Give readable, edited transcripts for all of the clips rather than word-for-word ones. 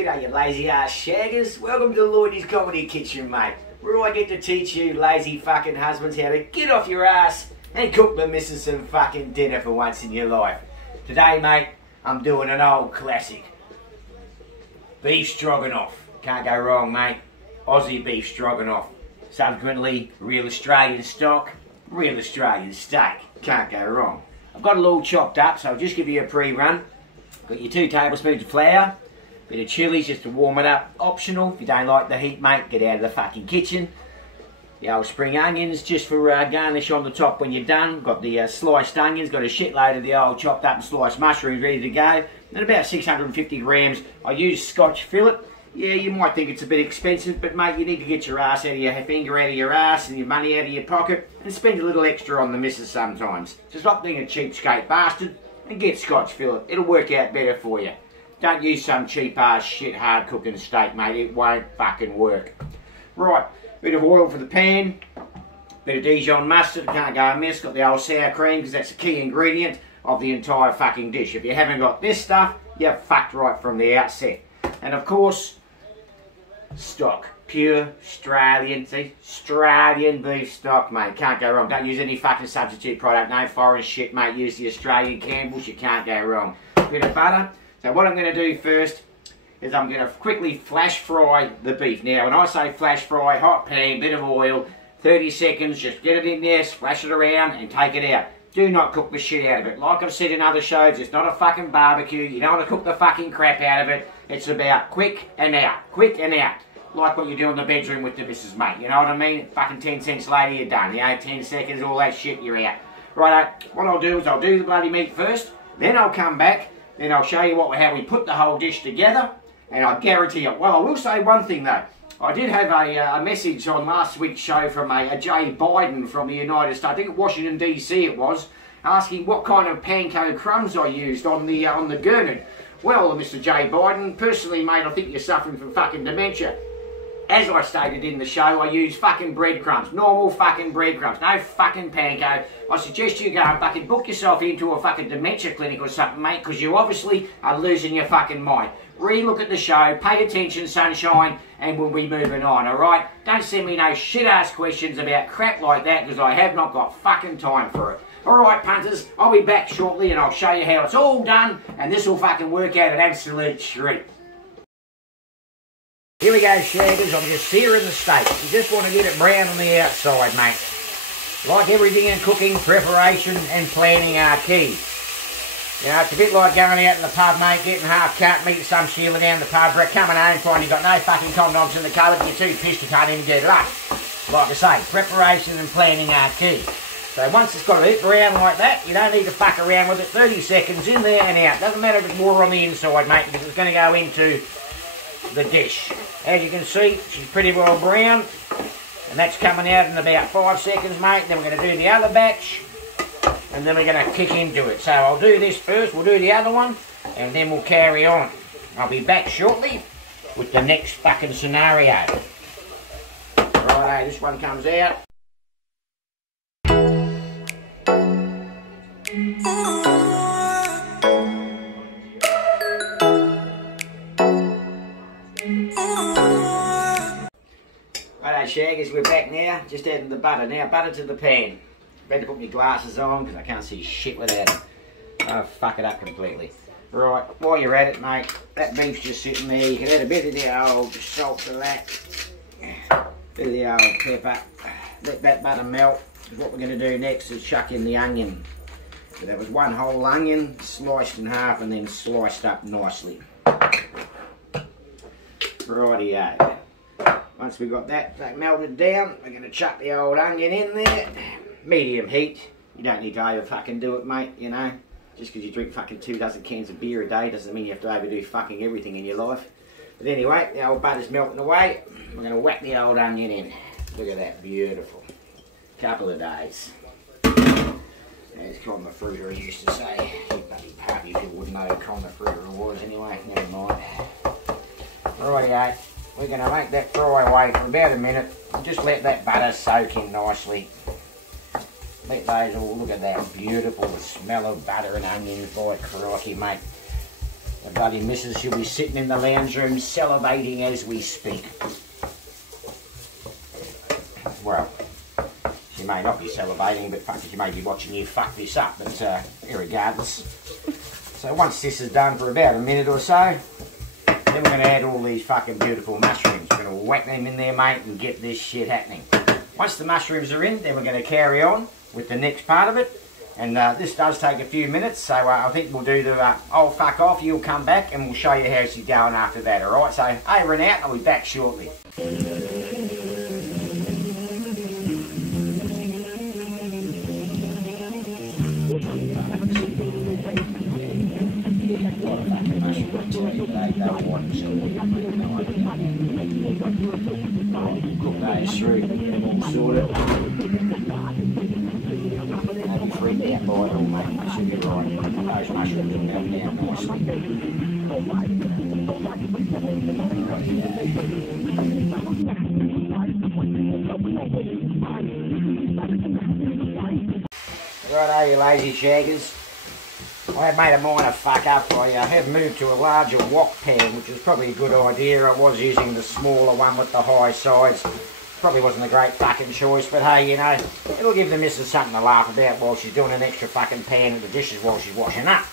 G'day you lazy ass shaggers. Welcome to Lloydie's Comedy Kitchen, mate, where I get to teach you lazy fucking husbands how to get off your ass and cook the missus some fucking dinner for once in your life. Today, mate, I'm doing an old classic. Beef stroganoff. Can't go wrong, mate. Aussie beef stroganoff. Subsequently, real Australian stock, real Australian steak. Can't go wrong. I've got it all chopped up, so I'll just give you a pre-run. Got your 2 tablespoons of flour, bit of chilies just to warm it up. Optional. If you don't like the heat, mate, get out of the fucking kitchen. The old spring onions just for garnish on the top when you're done. Got the sliced onions, got a shitload of the old chopped up and sliced mushrooms ready to go. And about 650 grams. I use Scotch fillet. Yeah, you might think it's a bit expensive, but mate, you need to get your ass out of your finger out of your ass and your money out of your pocket and spend a little extra on the missus sometimes. So stop being a cheapskate bastard and get Scotch fillet. It'll work out better for you. Don't use some cheap ass shit hard cooking steak, mate. It won't fucking work. Right, bit of oil for the pan. Bit of Dijon mustard, can't go amiss. Got the old sour cream because that's a key ingredient of the entire fucking dish. If you haven't got this stuff, you're fucked right from the outset. And of course, stock. Pure Australian, see? Australian beef stock, mate. Can't go wrong. Don't use any fucking substitute product. No foreign shit, mate. Use the Australian Campbell's. You can't go wrong. Bit of butter. So what I'm going to do first is I'm going to quickly flash fry the beef. Now, when I say flash fry, hot pan, bit of oil, 30 seconds, just get it in there, splash it around, and take it out. Do not cook the shit out of it. Like I've said in other shows, it's not a fucking barbecue. You don't want to cook the fucking crap out of it. It's about quick and out. Quick and out. Like what you do in the bedroom with the missus, mate. You know what I mean? Fucking 10 cents later, you're done. You know, 10 seconds, all that shit, you're out. Righto, what I'll do is I'll do the bloody meat first, then I'll come back, then I'll show you how we put the whole dish together, and I guarantee you. Well, I will say one thing though. I did have a message on last week's show from a Jay Biden from the United States, I think Washington DC it was, asking what kind of panko crumbs I used on the gurnard. Well, Mr. Jay Biden, personally, mate, I think you're suffering from fucking dementia. As I stated in the show, I use fucking breadcrumbs. Normal fucking breadcrumbs. No fucking panko. I suggest you go and fucking book yourself into a fucking dementia clinic or something, mate, because you obviously are losing your fucking mind. Re-look at the show, pay attention, sunshine, and we'll be moving on, alright? Don't send me no shit-ass questions about crap like that, because I have not got fucking time for it. Alright, punters, I'll be back shortly and I'll show you how it's all done, and this will fucking work out an absolute treat. Here we go, shaggers. I'm just searing the steak. You just want to get it brown on the outside, mate. Like everything in cooking, preparation and planning are key. You know, it's a bit like going out to the pub, mate, getting half cut, meeting some Sheila down the pub, coming home, finding you've got no fucking condoms in the cupboard, you're too pissed, you can't even get it up. Like I say, preparation and planning are key. So once it's got a bit brown like that, you don't need to fuck around with it. 30 seconds, in there and out. Doesn't matter if it's more on the inside, mate, because it's going to go into the dish. As you can see, she's pretty well brown, and that's coming out in about 5 seconds, mate. Then we're going to do the other batch, and then we're going to kick into it. So I'll do this first, we'll do the other one, and then we'll carry on. I'll be back shortly with the next fucking scenario. Righto, this one comes out. Righto, shaggers, we're back now. Just adding the butter. Now, butter to the pan. Better put my glasses on because I can't see shit without it. I'll fuck it up completely. Right, while you're at it, mate, that beef's just sitting there. You can add a bit of the old salt to that. Bit of the old pepper. Let that butter melt. What we're going to do next is chuck in the onion. So that was one whole onion, sliced in half and then sliced up nicely. Rightio. Once we've got that melted down, we're going to chuck the old onion in there. Medium heat. You don't need to over fucking do it, mate, you know. Just because you drink fucking 2 dozen cans of beer a day doesn't mean you have to overdo fucking everything in your life. But anyway, the old butter's melting away. We're going to whack the old onion in. Look at that, beautiful. Couple of days. As Con the Fruiter used to say. You bloody puppy if you wouldn't know who Con the Fruiter was anyway. Never mind. Rightio. We're going to make that fry away for about a minute. Just let that butter soak in nicely. Let those all, look at that, beautiful, the smell of butter and onions, boy, crikey, mate. The bloody missus, she'll be sitting in the lounge room salivating as we speak. Well, she may not be salivating, but fuck, she may be watching you fuck this up, but irregardless. So once this is done for about a minute or so, then we're going to add all these fucking beautiful mushrooms. We're going to whack them in there, mate, and get this shit happening. Once the mushrooms are in, then we're going to carry on with the next part of it. And this does take a few minutes, so I think we'll do the old fuck off. You'll come back and we'll show you how she's going after that, alright? So over and out, I'll be back shortly. Cook those through, get them all sorted. Don't be freaked out by it all, mate. It should be right. Those mushrooms will melt down nicely. Righto, you lazy shaggers. I have made a minor fuck up. I have moved to a larger wok pan, which is probably a good idea. I was using the smaller one with the high sides. Probably wasn't a great fucking choice, but hey, you know, it'll give the missus something to laugh about while she's doing an extra fucking pan of the dishes while she's washing up.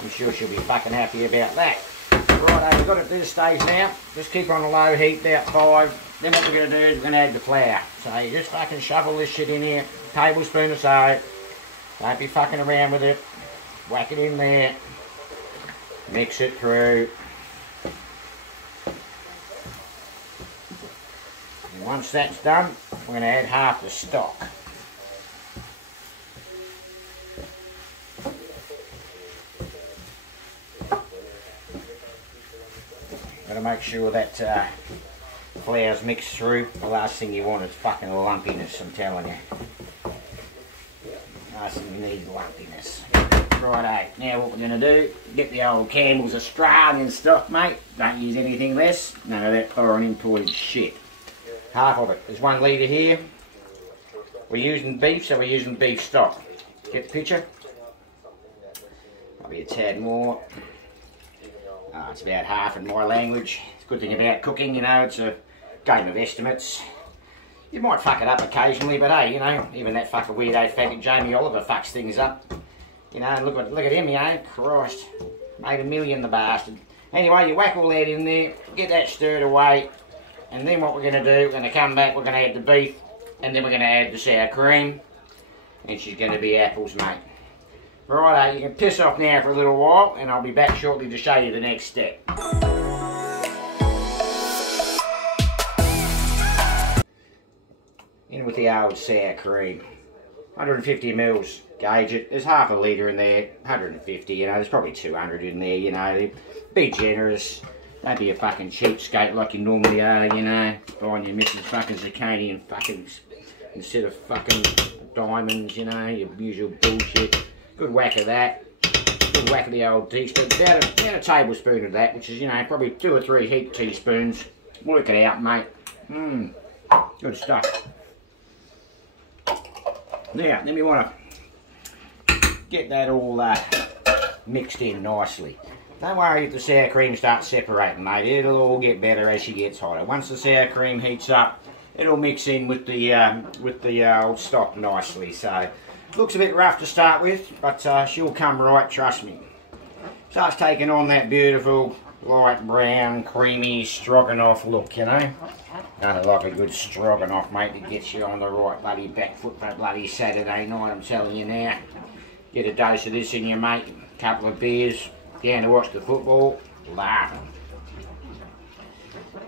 I'm sure she'll be fucking happy about that. Righto, we've got it to this stage now. Just keep on a low heat, about 5. Then what we're going to do is we're going to add the flour. So you just fucking shovel this shit in here, tablespoon or so. Don't be fucking around with it. Whack it in there. Mix it through. And once that's done, we're going to add half the stock. Got to make sure that flour's mixed through. The last thing you want is fucking lumpiness, I'm telling you. Last thing you need is lumpiness. Righto, now what we're going to do, get the old Campbell's Australian stock, mate. Don't use anything less. None of that foreign imported shit. Half of it. There's 1 litre here. We're using beef, so we're using beef stock. Get the picture? Might be a tad more. It's about half in my language. It's a good thing about cooking, you know, it's a game of estimates. You might fuck it up occasionally, but hey, you know, even that fucking weirdo faggot Jamie Oliver fucks things up. You know, look at him, you know, Christ. Made $1 million, the bastard. Anyway, you whack all that in there, get that stirred away, and then what we're going to do, we're going to come back, we're going to add the beef, and then we're going to add the sour cream, and she's going to be apples, mate. Righto, you can piss off now for a little while, and I'll be back shortly to show you the next step. In with the old sour cream. 150 mils, gauge it. There's half a litre in there, 150, you know, there's probably 200 in there, you know. Be generous. Don't be a fucking cheapskate like you normally are, you know. Buying your missus fucking zirconian fucking, instead of fucking diamonds, you know, your usual bullshit. Good whack of that. Good whack of the old teaspoon. About a tablespoon of that, which is, you know, probably 2 or 3 heaped teaspoons. Work it out, mate. Good stuff. Now, then we want to get that all mixed in nicely. Don't worry if the sour cream starts separating, mate. It'll all get better as she gets hotter. Once the sour cream heats up, it'll mix in with the old stock nicely. So, looks a bit rough to start with, but she'll come right, trust me. Starts taking on that beautiful, light brown, creamy Stroganoff look, you know. Nothing like a good Stroganoff, mate, to get you on the right bloody back foot for a bloody Saturday night, I'm telling you now. Get a dose of this in you, mate. A couple of beers, down to watch the football, laughing.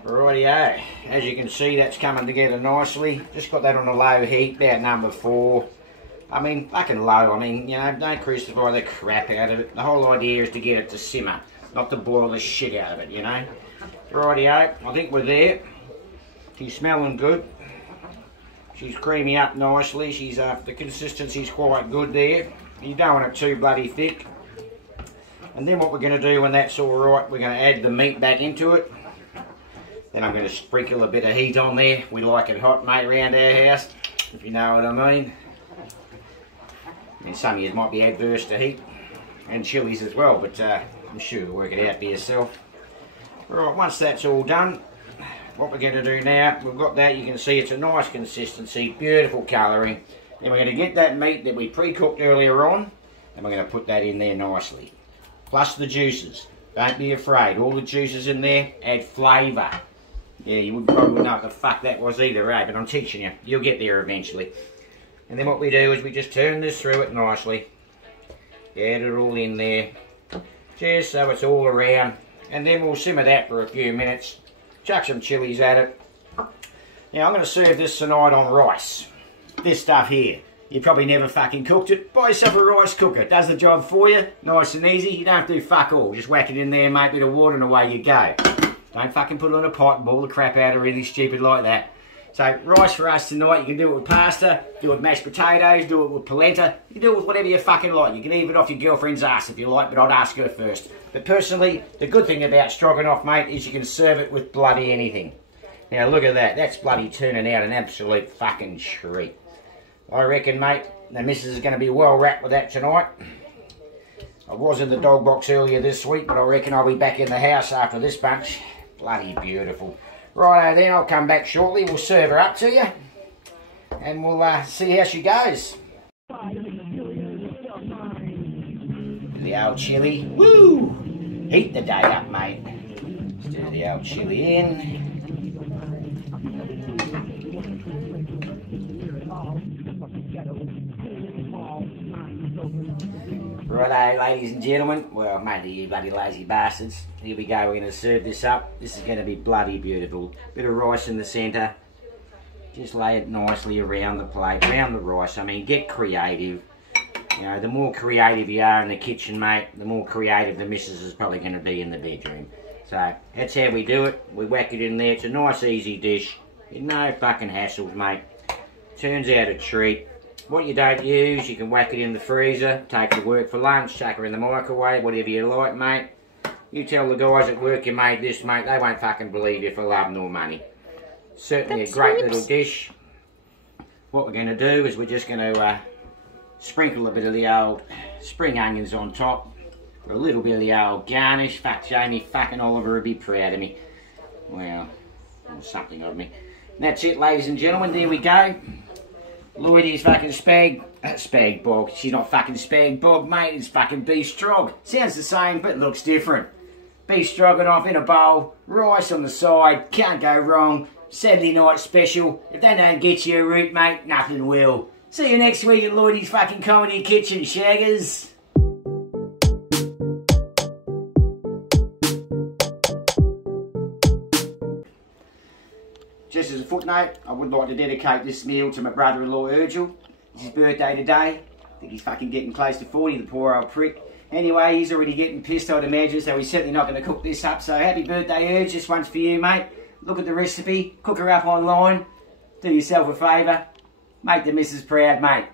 Rightio, as you can see, that's coming together nicely. Just got that on a low heat, about number 4. I mean, fucking low, I mean, you know, don't crucify the crap out of it. The whole idea is to get it to simmer, not to boil the shit out of it, you know. Rightio, I think we're there. She's smelling good. She's creamy up nicely. She's the consistency's quite good there. You don't want it too bloody thick. And then what we're going to do when that's all right, we're going to add the meat back into it. Then I'm going to sprinkle a bit of heat on there. We like it hot, mate, around our house, if you know what I mean. And some of you might be adverse to heat and chilies as well, but I'm sure you'll work it out for yourself. Right, once that's all done, what we're going to do now, we've got that, you can see it's a nice consistency, beautiful colouring. Then we're going to get that meat that we pre-cooked earlier on, and we're going to put that in there nicely. Plus the juices. Don't be afraid, all the juices in there add flavour. Yeah, you wouldn't probably know what the fuck that was either, eh? But I'm teaching you. You'll get there eventually. And then what we do is we just turn this through it nicely. Add it all in there. Just so it's all around. And then we'll simmer that for a few minutes. Chuck some chilies at it. Now I'm going to serve this tonight on rice. This stuff here. You probably never fucking cooked it. Buy yourself a rice cooker. It does the job for you. Nice and easy. You don't have to do fuck all. Just whack it in there, mate, bit of water and away you go. Don't fucking put it on a pot and boil the crap out or anything stupid like that. So rice for us tonight, you can do it with pasta, do it with mashed potatoes, do it with polenta. You can do it with whatever you fucking like. You can eat it off your girlfriend's ass if you like, but I'd ask her first. But personally, the good thing about stroganoff, mate, is you can serve it with bloody anything. Now look at that. That's bloody turning out an absolute fucking treat. I reckon, mate, the missus is going to be well wrapped with that tonight. I was in the dog box earlier this week, but I reckon I'll be back in the house after this bunch. Bloody beautiful. Righto then, I'll come back shortly. We'll serve her up to you. And we'll see how she goes. The old chilli. Woo! Heat the day up, mate. Stir the old chilli in. Righto, ladies and gentlemen. Well, maybe you bloody lazy bastards. Here we go, we're going to serve this up. This is going to be bloody beautiful. Bit of rice in the centre. Just lay it nicely around the plate, around the rice. I mean, get creative. You know, the more creative you are in the kitchen, mate, the more creative the missus is probably going to be in the bedroom. So, that's how we do it. We whack it in there. It's a nice, easy dish. No fucking hassles, mate. Turns out a treat. What you don't use, you can whack it in the freezer, take it to work for lunch, chuck her in the microwave, whatever you like, mate. You tell the guys at work you made this, mate, they won't fucking believe you for love nor money. Certainly a great little dish. What we're going to do is we're just going to sprinkle a bit of the old spring onions on top for a little bit of the old garnish. Fuck, Jamie fucking Oliver would be proud of me. Well, or something of me. And that's it, ladies and gentlemen, there we go. Lloydie's fucking spag bog. She's not fucking spag bog, mate. It's fucking beef strog. Sounds the same, but looks different. Beef stroganoff in a bowl, rice on the side, can't go wrong. Saturday night special. If they don't get you a root, mate, nothing will. See you next week at Lloydie's fucking Comedy Kitchen, shaggers. Just as a footnote, I would like to dedicate this meal to my brother-in-law, Urgel. It's his birthday today. I think he's fucking getting close to 40, the poor old prick. Anyway, he's already getting pissed, I'd imagine, so he's certainly not going to cook this up. So happy birthday, Urge. This one's for you, mate. Look at the recipe. Cook her up online. Do yourself a favour. Make the missus proud, mate.